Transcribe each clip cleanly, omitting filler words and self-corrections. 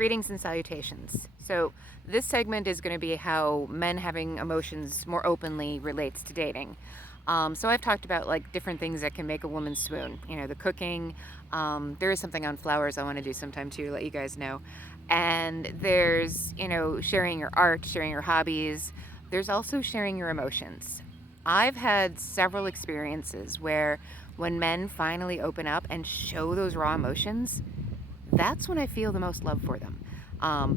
Greetings and salutations. So this segment is going to be how men having emotions more openly relates to dating. So I've talked about like different things that can make a woman swoon. You know, the cooking. There is something on flowers I want to do sometime too, let you guys know. And there's, sharing your art, sharing your hobbies. There's also sharing your emotions. I've had several experiences where when men finally open up and show those raw emotions, that's when I feel the most love for them,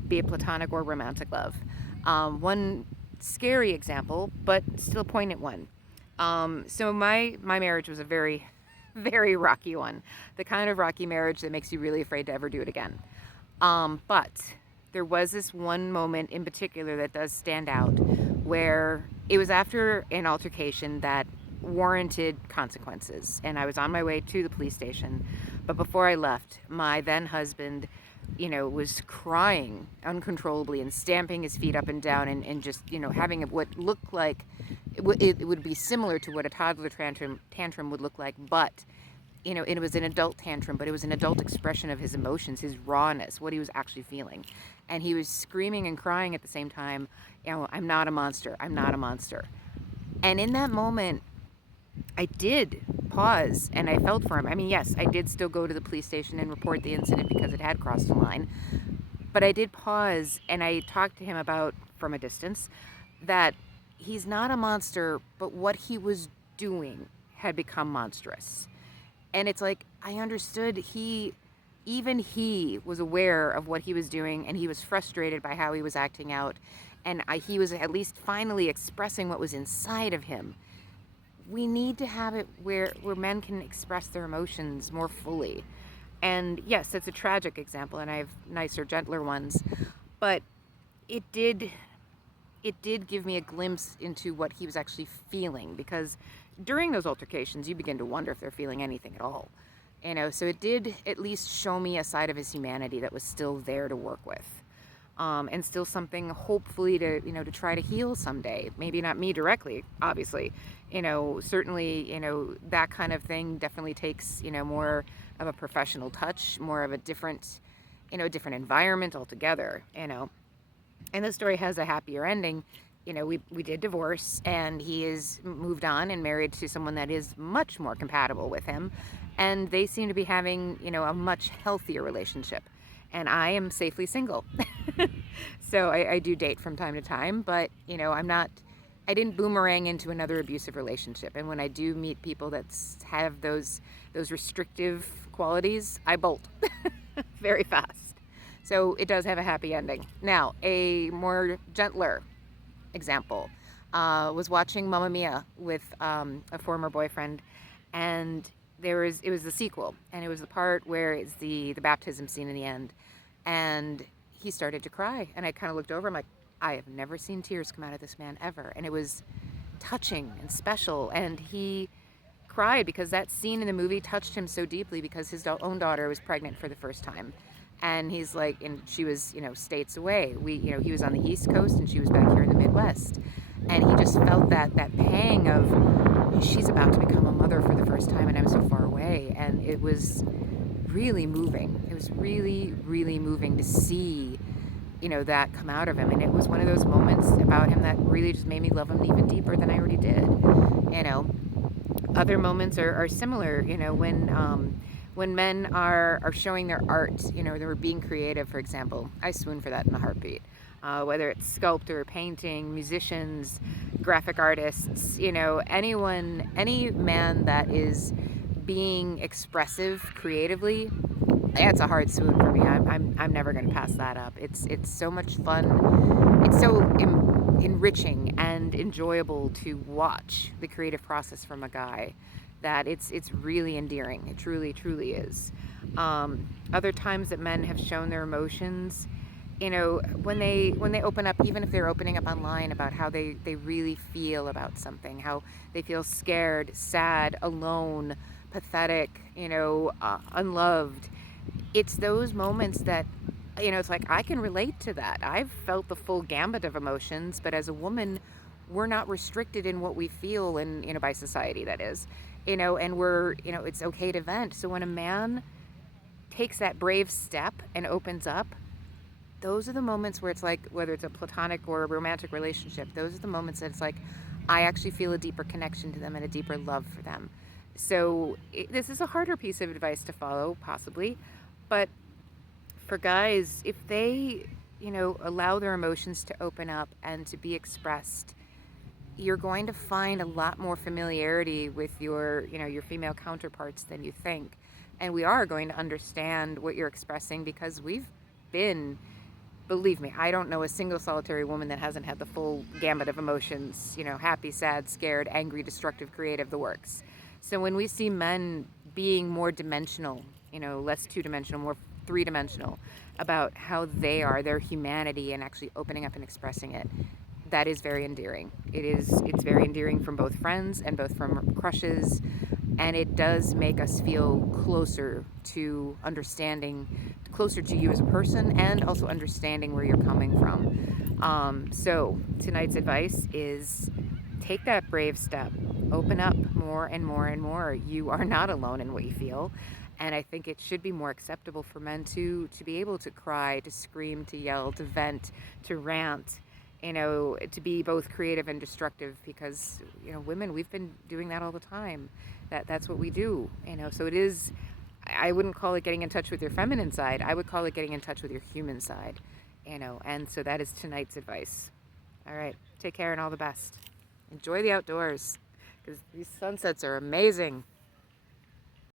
be it platonic or romantic love. One scary example, but still poignant one. So my marriage was a very, very rocky one. The kind of rocky marriage that makes you really afraid to ever do it again. But there was this one moment in particular that does stand out where it was after an altercation that warranted consequences. And I was on my way to the police station. But before I left, my then husband, was crying uncontrollably and stamping his feet up and down and just, having what looked like it would be similar to what a toddler tantrum would look like. But, it was an adult tantrum, but it was an adult expression of his emotions, his rawness, what he was actually feeling. And he was screaming and crying at the same time, I'm not a monster. I'm not a monster. And in that moment, I did pause and I felt for him. I mean, yes, I did still go to the police station and report the incident because it had crossed the line. But I did pause and I talked to him about, from a distance, that he's not a monster, but what he was doing had become monstrous. And it's like, I understood even he was aware of what he was doing and he was frustrated by how he was acting out. And he was at least finally expressing what was inside of him. We need to have it where men can express their emotions more fully. And yes, it's a tragic example, and I have nicer, gentler ones. But it did give me a glimpse into what he was actually feeling, because during those altercations, you begin to wonder if they're feeling anything at all. So it did at least show me a side of his humanity that was still there to work with. And still something hopefully to try to heal someday. Maybe not me directly, obviously. Certainly, that kind of thing definitely takes, more of a professional touch, more of a different environment altogether, And the story has a happier ending. We did divorce, and he is moved on and married to someone that is much more compatible with him. And they seem to be having, a much healthier relationship. And I am safely single. So I do date from time to time, but I didn't boomerang into another abusive relationship. And when I do meet people that have those restrictive qualities, I bolt very fast. So it does have a happy ending. Now, a more gentler example was watching Mamma Mia with a former boyfriend, and it was the sequel, and it was the part where it's the baptism scene in the end, and he started to cry, and I kind of looked over. I'm like, I have never seen tears come out of this man ever, and it was touching and special. And he cried because that scene in the movie touched him so deeply, because his own daughter was pregnant for the first time, and he's like, and she was states away. He was on the East Coast and she was back here in the Midwest, and he just felt that pang of, she's about to become a mother for the first time and I'm so far away. And it was really moving. It was really, really moving to see, that come out of him. And it was one of those moments about him that really just made me love him even deeper than I already did. Other moments are similar, when men are showing their art, they're being creative, for example. I swoon for that in a heartbeat. Whether it's sculptor, painting, musicians, graphic artists, any man that is being expressive creatively, that's a hard swoon for me. I'm never going to pass that up. It's so much fun. It's so enriching and enjoyable to watch the creative process from a guy, that it's really endearing. It truly, truly is. Other times that men have shown their emotions, when they open up, even if they're opening up online about how they really feel about something, how they feel scared, sad, alone, pathetic, unloved. It's those moments that, it's like, I can relate to that. I've felt the full gambit of emotions, but as a woman, we're not restricted in what we feel, and by society, that is, and we're, it's okay to vent. So when a man takes that brave step and opens up, those are the moments where it's like, whether it's a platonic or a romantic relationship, those are the moments that it's like, I actually feel a deeper connection to them and a deeper love for them. So this is a harder piece of advice to follow, possibly, but for guys, if they, allow their emotions to open up and to be expressed, you're going to find a lot more familiarity with your female counterparts than you think. And we are going to understand what you're expressing because we've been, believe me, I don't know a single solitary woman that hasn't had the full gamut of emotions, happy, sad, scared, angry, destructive, creative, the works. So when we see men being more dimensional, less two-dimensional, more three-dimensional about how they are, their humanity, and actually opening up and expressing it, that is very endearing. It's very endearing from both friends and both from crushes, and it does make us feel closer to understanding, closer to you as a person, and also understanding where you're coming from. So tonight's advice is take that brave step, open up more and more and more. You are not alone in what you feel. And I think it should be more acceptable for men to be able to cry, to scream, to yell, to vent, to rant, to be both creative and destructive, because, women, we've been doing that all the time. That's what we do, so it is, I wouldn't call it getting in touch with your feminine side. I would call it getting in touch with your human side, and so that is tonight's advice. All right, take care and all the best. Enjoy the outdoors, because these sunsets are amazing.